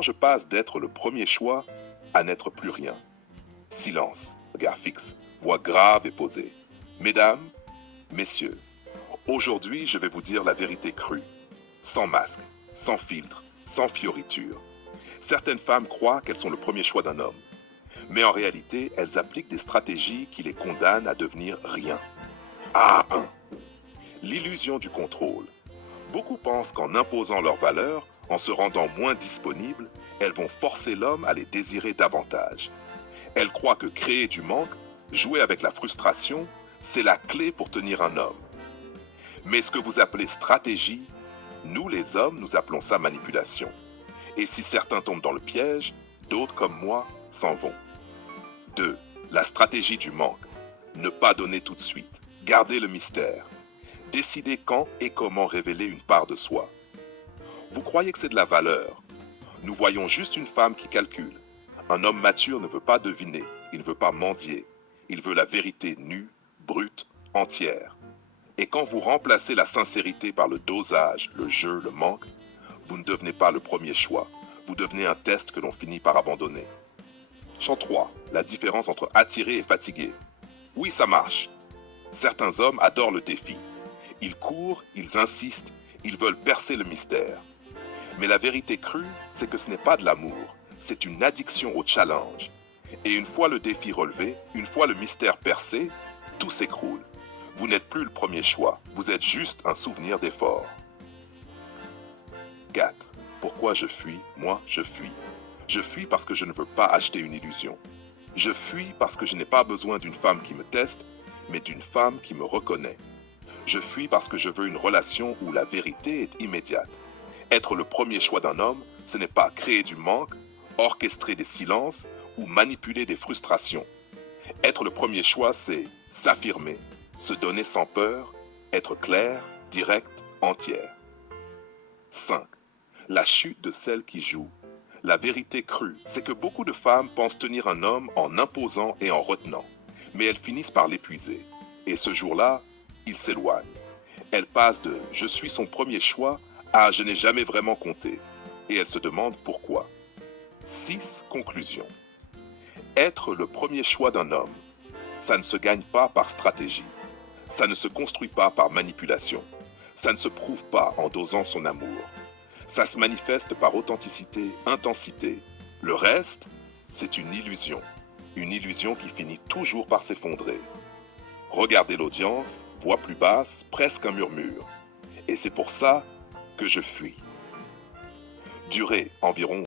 Je passe d'être le premier choix à n'être plus rien. Silence, regard fixe, voix grave et posée. Mesdames, messieurs, aujourd'hui je vais vous dire la vérité crue, sans masque, sans filtre, sans fioriture. Certaines femmes croient qu'elles sont le premier choix d'un homme, mais en réalité, elles appliquent des stratégies qui les condamnent à devenir rien. A1. L'illusion du contrôle. Beaucoup pensent qu'en imposant leurs valeurs, en se rendant moins disponibles, elles vont forcer l'homme à les désirer davantage. Elles croient que créer du manque, jouer avec la frustration, c'est la clé pour tenir un homme. Mais ce que vous appelez stratégie, nous les hommes, nous appelons ça manipulation. Et si certains tombent dans le piège, d'autres comme moi s'en vont. 2. La stratégie du manque. Ne pas donner tout de suite. Garder le mystère. Décider quand et comment révéler une part de soi. Vous croyez que c'est de la valeur. Nous voyons juste une femme qui calcule. Un homme mature ne veut pas deviner, il ne veut pas mendier. Il veut la vérité nue, brute, entière. Et quand vous remplacez la sincérité par le dosage, le jeu, le manque, vous ne devenez pas le premier choix. Vous devenez un test que l'on finit par abandonner. Champ 3. La différence entre attiré et fatigué. Oui, ça marche. Certains hommes adorent le défi. Ils courent, ils insistent, ils veulent percer le mystère. Mais la vérité crue, c'est que ce n'est pas de l'amour, c'est une addiction au challenge. Et une fois le défi relevé, une fois le mystère percé, tout s'écroule. Vous n'êtes plus le premier choix, vous êtes juste un souvenir d'effort. 4. Pourquoi je fuis? Moi, je fuis. Je fuis parce que je ne veux pas acheter une illusion. Je fuis parce que je n'ai pas besoin d'une femme qui me teste, mais d'une femme qui me reconnaît. Je fuis parce que je veux une relation où la vérité est immédiate. Être le premier choix d'un homme, ce n'est pas créer du manque, orchestrer des silences ou manipuler des frustrations. Être le premier choix, c'est s'affirmer, se donner sans peur, être clair, direct, entière. 5. La chute de celle qui joue. La vérité crue, c'est que beaucoup de femmes pensent tenir un homme en imposant et en retenant, mais elles finissent par l'épuiser. Et ce jour-là, il s'éloigne. Elle passe de « je suis son premier choix » à « je n'ai jamais vraiment compté ». Et elle se demande pourquoi. 6. Conclusion. Être le premier choix d'un homme, ça ne se gagne pas par stratégie. Ça ne se construit pas par manipulation. Ça ne se prouve pas en dosant son amour. Ça se manifeste par authenticité, intensité. Le reste, c'est une illusion. Une illusion qui finit toujours par s'effondrer. Regardez l'audience, voix plus basse, presque un murmure. Et c'est pour ça que je fuis. Durée environ